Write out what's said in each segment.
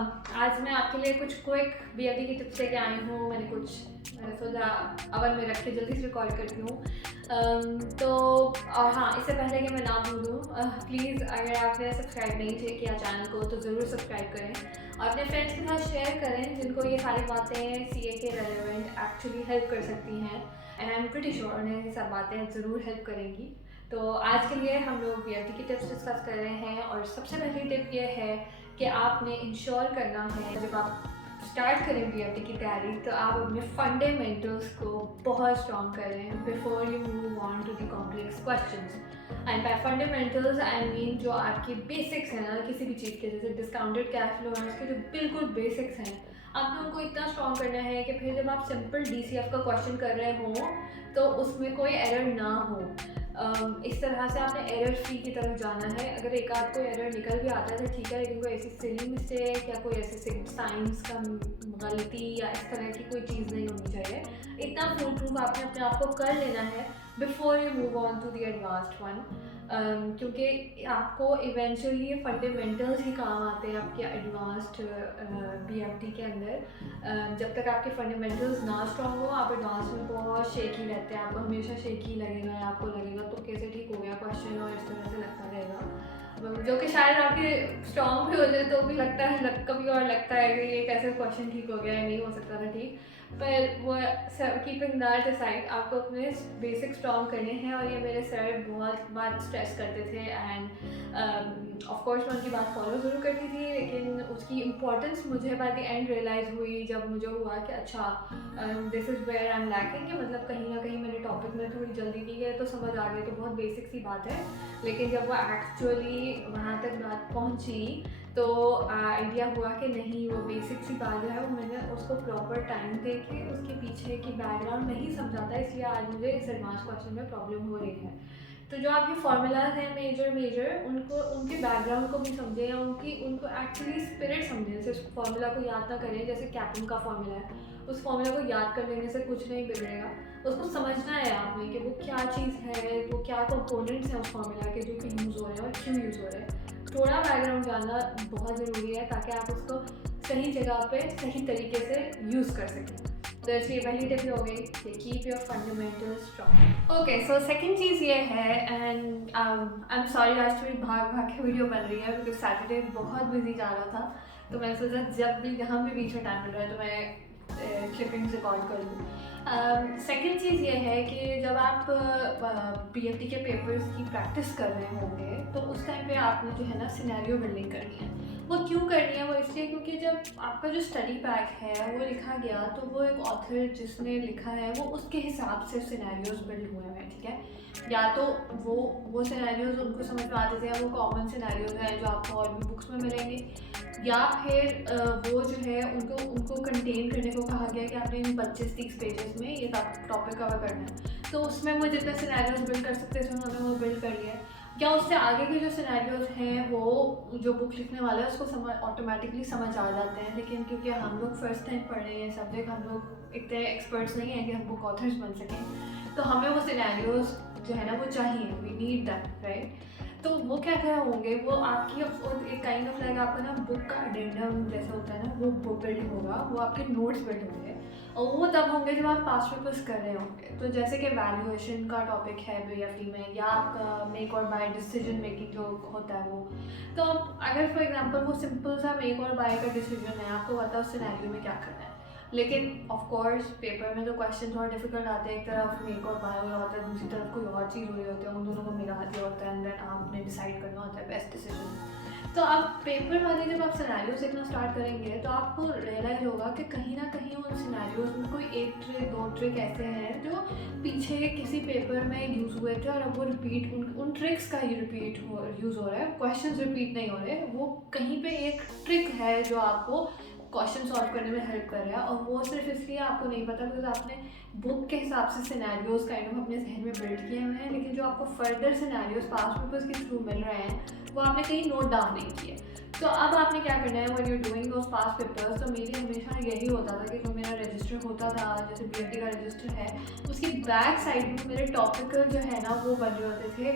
आज मैं आपके लिए कुछ क्विक बीएमटी की टिप्स लेके आई हूँ। मैंने सोचा अवन में रख के जल्दी से रिकॉर्ड करती हूँ। और हाँ, इससे पहले कि मैं ना भूलूँ, प्लीज़ अगर आपने सब्सक्राइब नहीं किया चैनल को तो ज़रूर सब्सक्राइब करें और अपने फ्रेंड्स के साथ शेयर करें जिनको ये सारी बातें सीए के रेलेवेंट एक्चुअली हेल्प कर सकती हैं। And I am pretty sure उन्हें ये सब बातें ज़रूर हेल्प करेंगी। तो आज के लिए हम लोग बीएमटी की टिप्स डिस्कस कर रहे हैं और सबसे पहली टिप ये है कि आपने इंश्योर करना है जब आप स्टार्ट करें बीएमटी की तैयारी तो आप अपने फंडामेंटल्स को बहुत स्ट्रॉन्ग करें before you move on to the complex questions. And by fundamentals I mean जो आपकी बेसिक्स हैं ना किसी भी चीज़ के, जैसे डिस्काउंटेड कैश फ्लो है उसके जो बिल्कुल बेसिक्स हैं, आपने उनको इतना स्ट्रॉन्ग करना है कि फिर जब आप सिंपल डीसीएफ का क्वेश्चन कर रहे हों तो उसमें कोई एरर ना हो। इस तरह से आपने एरर फ्री की तरफ जाना है। अगर एक आध कोई एरर निकल भी आता है तो ठीक है, लेकिन कोई ऐसी सिली मिस्टेक या कोई ऐसे साइंस का गलती या इस तरह की कोई चीज़ नहीं होनी चाहिए। इतना फुल प्रूफ आपने अपने आप को कर लेना है before you move on to the advanced one, क्योंकि आपको इवेंचुअली ये फंडामेंटल्स ही काम आते हैं आपके एडवांस्ड बीएमटी के अंदर। जब तक आपके फंडामेंटल्स ना स्ट्रॉन्ग हो आप एडवांस में बहुत शेकी रहते हैं, आपको हमेशा शेकी लगेगा, आपको लगेगा तो कैसे ठीक हो गया क्वेश्चन और इस तरह से लगता रहेगा, जो कि शायद आपके स्ट्रॉन्ग भी हो जाए तो भी लगता है कभी और लगता है कि ये कैसे क्वेश्चन ठीक हो गया है, नहीं हो सकता था ठीक। पर वो कीपिंग दैट असाइड आपको अपने बेसिक स्ट्रॉन्ग करने हैं और ये मेरे सर बहुत बार स्ट्रेस करते थे। एंड ऑफ कोर्स मैं उनकी बात फॉलो ज़रूर करती थी, लेकिन उसकी इम्पोर्टेंस मुझे बाय द एंड रियलाइज़ हुई जब मुझे हुआ कि अच्छा this is where I am lacking, कि मतलब कहीं ना कहीं मैंने टॉपिक में थोड़ी जल्दी की है तो समझ आ गई, तो बहुत बेसिक सी बात है, लेकिन जब वो एक्चुअली वहाँ तक बात पहुँची तो आइडिया हुआ कि नहीं वो बेसिक सी बात जो है वो मैंने उसको प्रॉपर टाइम दे के उसके पीछे की बैकग्राउंड नहीं समझा था, इसलिए आज मुझे इस एडवांस क्वेश्चन में प्रॉब्लम हो रही है। तो जो आपके फार्मूलाज हैं मेजर उनको उनके बैकग्राउंड को भी समझें या उनको एक्चुअली स्पिरिट समझें। जैसे उस फार्मूला को याद ना करें, जैसे कैप्टन का फार्मूला है, उस फार्मूला को याद कर लेने से कुछ नहीं बिगड़ेगा, उसको समझना है आपने कि वो क्या चीज़ है, वो क्या कंपोनेंट्स हैं उस फार्मूला के जो कि यूज़ हो रहे हैं और क्यों यूज़ हो रहे हैं। थोड़ा बैकग्राउंड जानना बहुत ज़रूरी है ताकि आप उसको सही जगह पे सही तरीके से यूज़ कर सकें। तो इसलिए पहली टिप हो गई कि keep your fundamentals strong. Okay, so second चीज़ ये है, एंड आई एम सॉरी आज थोड़ी भाग के वीडियो बन रही है बिकॉज सैटरडे बहुत बिजी जा रहा था, तो मैंने सोचा जब भी जहाँ भी बीच में टाइम मिल रहा है तो मैं क्लिपिंग्स रिकॉर्ड कर लूँ। सेकेंड चीज़ ये है कि जब आप बीएमटी के पेपर्स की प्रैक्टिस कर रहे होंगे तो उस टाइम पे आपने जो है ना सिनेरियो बिल्डिंग करनी है। वो क्यों करनी है? वो इसलिए क्योंकि जब आपका जो स्टडी पैक है वो लिखा गया तो वो एक ऑथर जिसने लिखा है वो उसके हिसाब से सिनेरियोज बिल्ड हुए हैं, ठीक है। या तो वो सिनेरियोज उनको समझ में आते थे या वो कॉमन सिनेरियोज हैं जो आपको और भी बुक्स में मिलेंगे, या फिर वो जो है उनको कंटेन करने को कहा गया कि आपने इन 25-30 पेजेस में ये टॉपिक कवर करना है, तो उसमें वो जितने सिनेरियोज बिल्ड कर सकते थे उन्होंने वो बिल्ड कर लिया है। या उससे आगे के जो सिनेरियोज हैं वो जो बुक लिखने वाला है उसको ऑटोमेटिकली समझ आ जाते हैं, लेकिन क्योंकि हम लोग फर्स्ट टाइम पढ़ रहे हैं सब्जेक्ट, हम लोग इतने एक्सपर्ट्स नहीं हैं कि हम बुक ऑथर्स बन सकें, तो हमें वो सिनेरियोज जो है ना वो चाहिए, वी नीड दैट, राइट। तो वो क्या क्या होंगे, वो आपकी एक काइंड ऑफ लाइक आपका ना बुक का एडेंडम जैसा होता है ना, वो बुक बिल्डिंग होगा, वो आपके नोट्स बिल्ड होंगे और वो तब होंगे जब आप पास्ट पेपर्स कर रहे होंगे। तो जैसे कि वैल्यूएशन का टॉपिक है बीएफटी में, या आपका मेक और बाय डिसीजन मेकिंग जो होता है वो, तो अगर फॉर एग्जांपल वो सिंपल सा मेक और बाय का डिसीजन है, आपको पता है उस सिनेरियो में क्या करना है, लेकिन ऑफ कोर्स पेपर में तो क्वेश्चन थोड़ा डिफिकल्ट आते हैं, एक तरफ मेक और बाय हो रहा होता है, दूसरी तरफ कोई और चीज़ हो रही होती है, उन दोनों को मिला दिया होता है एंड देन आपने डिसाइड करना होता है बेस्ट डिसीजन। तो आप पेपर वाले जब आप सिनेरियोज देखना स्टार्ट करेंगे तो आपको रियलाइज़ होगा कि कहीं ना कहीं उन सिनेरियोज में कोई एक ट्रिक दो ट्रिक ऐसे हैं जो पीछे किसी पेपर में यूज़ हुए थे और अब वो रिपीट उन ट्रिक्स का ही यूज़ हो रहा है, क्वेश्चन रिपीट नहीं हो रहे, वो कहीं पे एक ट्रिक है जो आपको क्वेश्चन सॉल्व करने में हेल्प कर रहा है, और वो सिर्फ इसलिए आपको नहीं पता बिकॉज आपने बुक के हिसाब से सिनेरियोज काइंड ऑफ अपने जहन में बिल्ड किए हुए हैं, लेकिन जो आपको फर्दर सिनेरियोज पास्ट पेपर्स के थ्रू मिल रहे हैं वो आपने कहीं नोट डाउन नहीं किए। तो अब आपने क्या करना है when you doing those past papers, तो मेरी हमेशा यही होता था कि जो मेरा रजिस्टर होता था, जैसे बीएमटी का रजिस्टर है, उसकी बैक साइड में मेरे टॉपिकल जो है ना वो बन रहे होते थे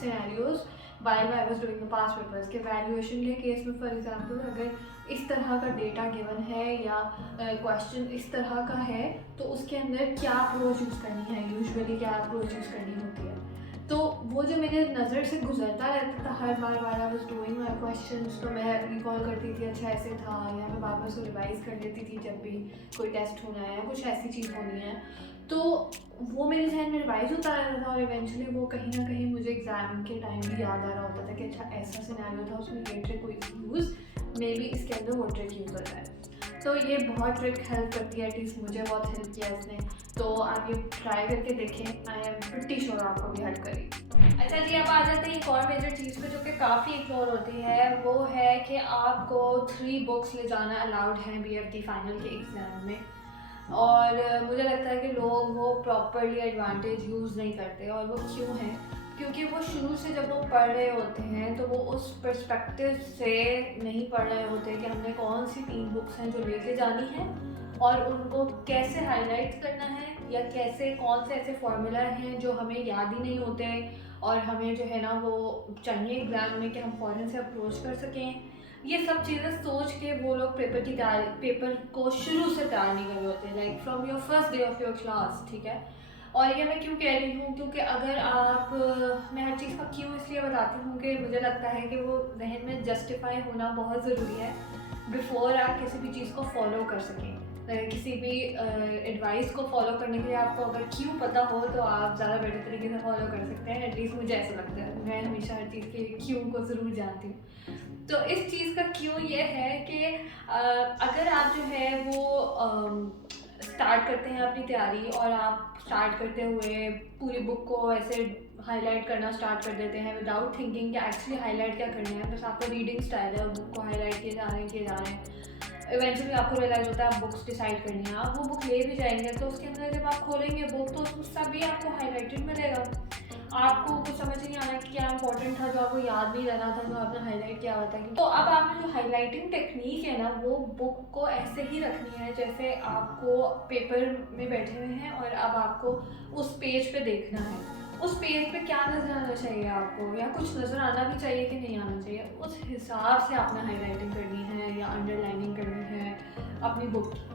scenarios while I was doing the past papers के वैल्यूएशन के केस में फॉर एग्जांपल अगर इस तरह का डेटा गिवन है या क्वेश्चन इस तरह का है तो उसके अंदर क्या अप्रोच यूज़ करनी है, यूजुअली क्या अप्रोच यूज़ करनी होती है। तो वो जो मेरे नज़र से गुजरता रहता था हर बार I was doing my questions, तो मैं रिकॉल करती थी अच्छा ऐसे था, या मैं बार बार उसको रिवाइज़ कर लेती थी जब भी कोई टेस्ट होना है या कुछ ऐसी चीज़ होनी है। तो वो मेरे जहन में रिवाइज होता रहता था और इवेंचुअली वो कहीं ना कहीं मुझे एग्ज़ाम के टाइम भी याद आ रहा होता था कि अच्छा ऐसा सिनेरियो था, उसमें ये ट्रिक हुई यूज़, मे बी इसके अंदर वो ट्रिक यूज़ होता है। तो ये बहुत ट्रिक हेल्प करती है, एटलीस्ट मुझे बहुत हेल्प किया इसने। तो आप ये ट्राई करके देखें, आई एम प्रिटी श्योर आपको भी हेल्प करेगी। अच्छा जी, अब आ जाते हैं एक और मेजर चीज़ पे जो कि काफ़ी इग्नोर होती है, वो है कि आपको 3 बुक्स ले जाना अलाउड है BFD फाइनल के एग्ज़ाम में। और मुझे लगता है कि लोग वो प्रॉपरली एडवांटेज यूज़ नहीं करते, और वो क्यों है? क्योंकि वो शुरू से जब वो पढ़ रहे होते हैं तो वो उस पर्सपेक्टिव से नहीं पढ़ रहे होते कि हमने कौन सी 3 बुक्स हैं जो लेके जानी है और उनको कैसे हाईलाइट करना है, या कैसे कौन से ऐसे फार्मूला हैं जो हमें याद ही नहीं होते और हमें जो है ना वो चाहिए एग्ज़ाम में कि हम फ़ौरन से अप्रोच कर सकें। ये सब चीज़ें सोच के वो लोग पेपर को शुरू से तैयार नहीं कर रहे होते, like from your first day of your class, ठीक है। और ये मैं क्यों कह रही हूँ, क्योंकि अगर आप मैं हर चीज़ का क्यों इसलिए बताती हूँ कि मुझे लगता है कि वो जहन में जस्टिफाई होना बहुत ज़रूरी है बिफोर आप किसी भी चीज़ को फॉलो कर सकें। किसी भी एडवाइस को फॉलो करने के लिए आपको अगर क्यों पता हो तो आप ज़्यादा बेटर तरीके से फॉलो कर सकते हैं, एटलीस्ट मुझे ऐसा लगता है। मैं हमेशा हर चीज़ के क्यों को ज़रूर जानती हूँ। तो इस चीज़ का क्यों ये है कि अगर आप जो है वो स्टार्ट करते हैं अपनी तैयारी और आप स्टार्ट करते हुए पूरी बुक को ऐसे हाईलाइट करना स्टार्ट कर देते हैं विदाउट थिंकिंग कि एक्चुअली हाईलाइट क्या करना है, बस आपका रीडिंग स्टाइल है और बुक को हाईलाइट किए जा रहे हैं। इवेंचुअली आपको रियलाइज होता है आप बुक्स डिसाइड करनी है, आप वो बुक ले भी जाएंगे तो उसके अंदर जब आप खोलेंगे बुक तो उसमें सभी आपको हाईलाइटेड मिलेगा। आपको कुछ समझ नहीं आ रहा कि क्या इंपॉर्टेंट था जो आपको याद नहीं रहना था जो आपने हाईलाइट किया हुआ था। तो अब आपने जो हाईलाइटिंग टेक्निक है ना वो बुक को ऐसे ही रखनी है जैसे आपको पेपर में बैठे हुए हैं और अब आपको उस पेज पे देखना है, उस पेज पे क्या नज़र आना चाहिए आपको, या कुछ नज़र आना भी चाहिए कि नहीं आना चाहिए, उस हिसाब से आपने हाईलाइटिंग करनी है या अंडरलाइनिंग करनी है अपनी बुक की।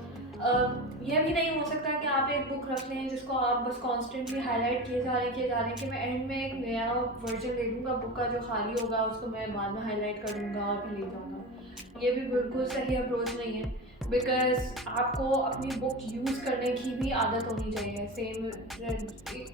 यह भी नहीं हो सकता कि आप एक बुक रख लें जिसको आप बस कॉन्स्टेंटली हाईलाइट किए जा रहे हैं कि मैं एंड में एक नया वर्जन ले लूँगा बुक का जो खाली होगा उसको मैं बाद में हाईलाइट कर दूँगा और फिर ले जाऊँगा। ये भी बिल्कुल सही अप्रोच नहीं है, बिकॉज आपको अपनी बुक यूज़ करने की भी आदत होनी चाहिए। Same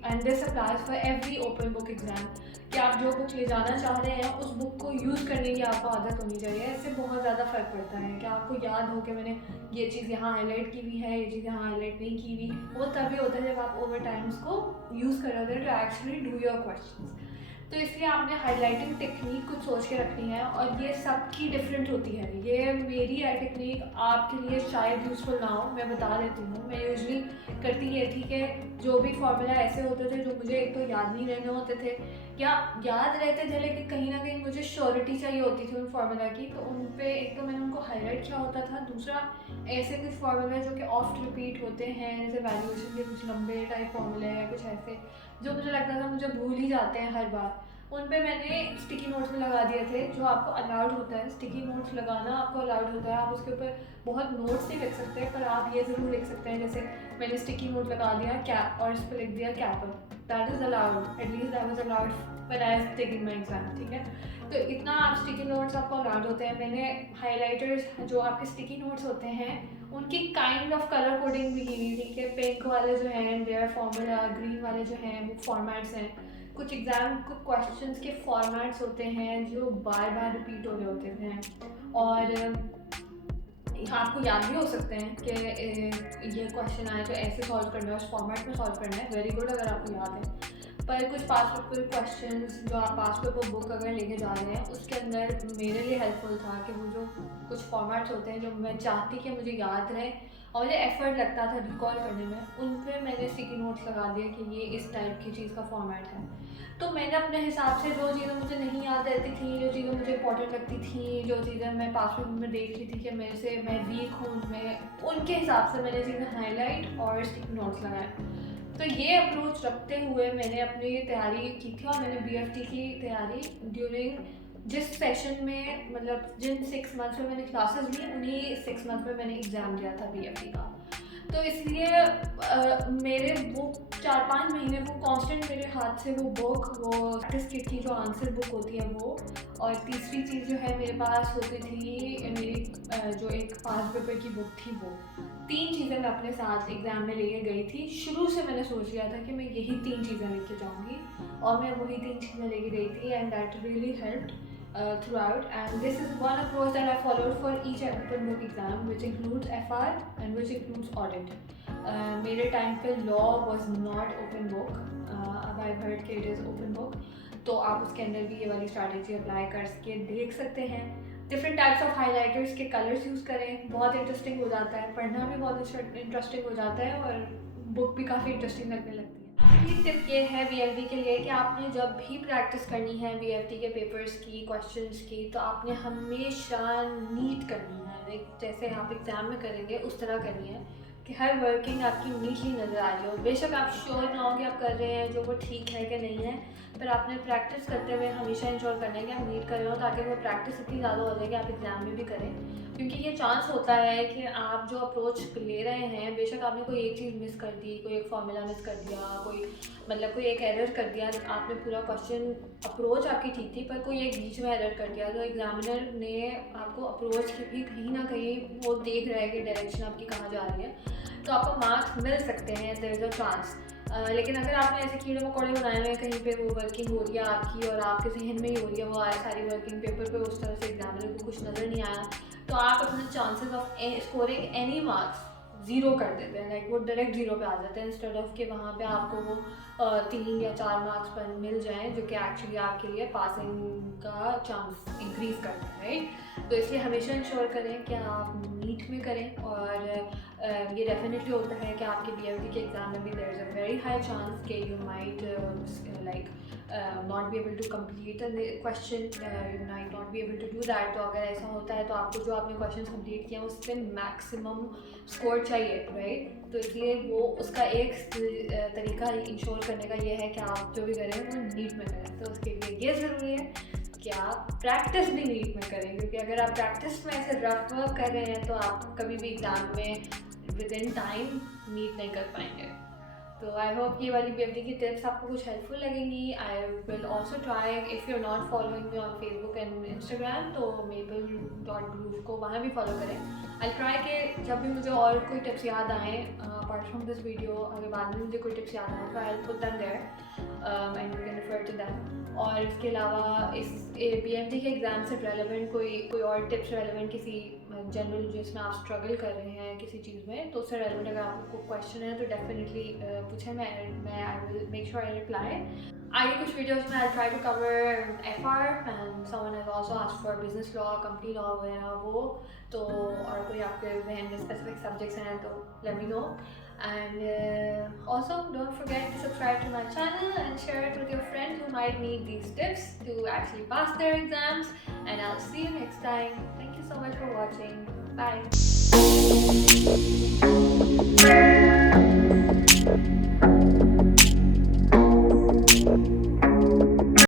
and this applies for every open book exam कि आप जो बुक ले जाना चाह रहे हैं उस बुक को यूज़ करने की आपको आदत होनी चाहिए। इससे बहुत ज़्यादा फ़र्क पड़ता है कि आपको याद हो कि मैंने ये चीज़ यहाँ हाईलाइट की हुई है, ये चीज़ यहाँ हाईलाइट नहीं की हुई। वो तभी होता है जब आप ओवर टाइम उसको यूज़ कर रहे होते हैं to actually do your questions. तो इसलिए आपने हाईलाइटिंग टेक्निक कुछ सोच के रखनी है और ये सबकी डिफरेंट होती है। ये मेरी टेक्निक आपके लिए शायद यूज़फुल ना हो, मैं बता देती हूँ। मैं यूजली करती ये थी कि जो भी फार्मूला ऐसे होते थे जो मुझे एक तो याद नहीं रहने होते थे या याद रहते थे लेकिन कहीं ना कहीं मुझे श्योरिटी चाहिए होती थी उन फार्मूला की, तो उन पे एक तो मैंने उनको हाईलाइट किया होता था। दूसरा ऐसे कुछ फार्मूला जो कि ऑफ्ट रिपीट होते हैं, जैसे वैल्यूएशन के कुछ लंबे टाइप फार्मूले हैं, कुछ ऐसे जो मुझे लगता था मुझे भूल ही जाते हैं हर बार, उन पे मैंने स्टिकी नोट्स में लगा दिए थे। जो आपको अलाउड होता है स्टिकी नोट्स लगाना, आपको अलाउड होता है। आप उसके ऊपर बहुत नोट्स नहीं लिख सकते पर आप ये ज़रूर लिख सकते हैं, जैसे मैंने स्टिकी नोट लगा दिया कैप और इस पर लिख दिया कैपर, that is allowed, at least that was allowed when I was taking my exam, ठीक है। तो इतना आप स्टिकी नोट्स आपको अलाउड होते हैं। मैंने हाईलाइटर्स जो आपके स्टिकी नोट्स होते हैं उनकी काइंड ऑफ कलर कोडिंग भी की हुई थी कि पिंक वाले जो हैं देयर फॉर्मूला, ग्रीन वाले जो हैं वो फॉर्मेट्स हैं। कुछ एग्ज़ाम को क्वेश्चंस के फॉर्मेट्स होते हैं जो बार बार रिपीट हो रहे होते हैं और आपको याद भी हो सकते हैं कि ये क्वेश्चन आए तो ऐसे सॉल्व करना है, उस फॉर्मेट में सॉल्व करना है। वेरी गुड अगर आपको याद है। पर कुछ पास पेपर क्वेश्चंस जो आप पास पेपर बुक अगर लेके जा रहे हैं उसके अंदर मेरे लिए हेल्पफुल था कि वो जो कुछ फॉर्मेट्स होते हैं जो मैं चाहती कि मुझे याद रहे और मुझे एफर्ट लगता था रिकॉल करने में, उन पर मैंने स्टिकी नोट्स लगा दिया कि ये इस टाइप की चीज़ का फॉर्मेट है। तो मैंने अपने हिसाब से जो चीज़ें मुझे नहीं याद रहती थी, जो चीज़ें मुझे इंपॉर्टेंट लगती थी, जो चीज़ें मैं पास पेपर में देख रही थी कि मेरे से मैं वीक हूँ उनमें, उनके हिसाब से मैंने चीज़ें हाईलाइट और स्टिकी नोट्स लगाए। तो ये अप्रोच रखते हुए मैंने अपनी तैयारी की थी और मैंने BFT की तैयारी ड्यूरिंग जिस सेशन में मतलब जिन 6 मंथ्स में मैंने क्लासेस ली उन्हीं 6 मंथ्स में मैंने एग्ज़ाम दिया था BFT का। तो इसलिए मेरे वो 4-5 महीने वो कांस्टेंट मेरे हाथ से वो बुक, वो प्रैक्टिस किट की जो आंसर बुक होती है वो, और तीसरी चीज़ जो है मेरे पास होती थी मेरी जो एक पास पेपर की बुक थी वो। 3 चीज़ें मैं अपने साथ एग्ज़ाम में लेके गई थी। शुरू से मैंने सोच लिया था कि मैं यही 3 चीज़ें लेके जाऊँगी और मैं वही 3 चीज़ें लेके गई थी and that really helped throughout, and this is one approach that I followed for each open book exam, which includes FR and which includes audit. मेरे टाइम पे law was not open book, अब I've heard कि it is open book, तो आप उसके अंदर भी ये वाली स्ट्रैटेजी अप्लाई करके देख सकते हैं। डिफरेंट टाइप्स ऑफ हाईलाइटर्स के कलर्स यूज़ करें, बहुत इंटरेस्टिंग हो जाता है, पढ़ना भी बहुत इंटरेस्टिंग हो जाता है और बुक भी काफ़ी इंटरेस्टिंग लगने लगती है। आखिरी टिप ये है BFD के लिए कि आपने जब भी प्रैक्टिस करनी है BFD के पेपर्स की, क्वेश्चंस की, तो आपने हमेशा नीट करनी है। लाइक जैसे आप एग्ज़ाम में करेंगे उस तरह करनी है कि हर वर्किंग आपकी नीटली नज़र आ रही हो। बेशक आप श्योर ना हो कि आप कर रहे हैं जो वो ठीक है कि नहीं है, पर आपने प्रैक्टिस करते हुए हमेशा इंश्योर करना है कि आप नीट कर रहे हो, ताकि वो प्रैक्टिस इतनी ज़्यादा हो जाए कि आप एग्ज़ाम में भी करें। क्योंकि ये चांस होता है कि आप जो अप्रोच ले रहे हैं, बेशक आपने कोई एक चीज़ मिस कर दी, कोई एक फॉर्मूला मिस कर दिया, कोई एक एरर कर दिया, आपने पूरा क्वेश्चन अप्रोच आपकी ठीक थी पर कोई एक बीच में एरर कर दिया, तो एग्जामिनर ने आपको अप्रोच की भी कहीं ना कहीं वो देख रहा है कि डायरेक्शन आपकी कहाँ जा रही है, तो आपको मार्क्स मिल सकते हैं, देयर इज़ अ चांस। लेकिन अगर आपने ऐसे कीड़े मकोड़े बनाए हुए हैं, कहीं पे वो वर्किंग हो रही है आपकी और आपके जहन में ही हो रही है वो आया सारी वर्किंग, पेपर पे उस तरह से एग्जामिनर को कुछ नज़र नहीं आया, तो आप अपने chances of scoring any marks zero कर देते हैं। लाइक वो डायरेक्ट ज़ीरो पे आ जाते हैं, इंस्टेड ऑफ कि वहाँ पे आपको वो 3 या 4 मार्क्स पर मिल जाएँ, जो कि एक्चुअली आपके लिए पासिंग का चांस इंक्रीज़ करते हैं, राइट। तो इसलिए हमेशा इंश्योर करें कि आप नीट में करें, और ये डेफिनेटली होता है कि आपके BFD के एग्ज़ाम में भी there is a very high chance कि you might like not be able to complete a question, you might not be able to do that। तो अगर ऐसा होता है तो आपको जो आपने क्वेश्चन कंप्लीट किया उस पर मैक्सिमम स्कोर चाहिए, राइट। तो इसलिए वो उसका एक तरीका इंश्योर करने का ये है कि आप जो भी करें वो नीट में करें। तो उसके लिए ये ज़रूरी है कि आप प्रैक्टिस भी नीट में करें, क्योंकि अगर आप प्रैक्टिस में ऐसे रफ वर्क कर रहे हैं तो आप कभी भी एग्ज़ाम में विद इन टाइम नीट नहीं कर पाएंगे। तो आई होप ये वाली BFD की टिप्स आपको कुछ हेल्पफुल लगेंगी। I will also try, if you are not following me on Facebook and Instagram तो maple.groove को वहाँ भी फॉलो करें। आई ट्राई कि जब भी मुझे और कोई टिप्स याद आएँ अपार्ट फ्रॉम दिस वीडियो, अगर बाद में मुझे कोई टिप्स याद आए तो I will put them there and you can refer to them. और इसके अलावा इस BFD के एग्ज़ाम से रेलेवेंट कोई और टिप्स रेलेवेंट किसी जनरल जिसमें आप स्ट्रगल कर रहे हैं किसी चीज़ में, तो उससे रेलेवेंट अगर आपको क्वेश्चन है तो डेफिनेटली पूछें, मैं I will make sure I reply. आगे कुछ वीडियोस में I try to cover FR and someone has also asked for business law, company law वगैरह वो, तो और कोई आपके जहन में स्पेसिफिक सब्जेक्ट्स हैं तो let me know. And also don't forget to subscribe to my channel and share it with your friends who might need these tips to actually pass their exams, and I'll see you next time. Thank you so much for watching. Bye.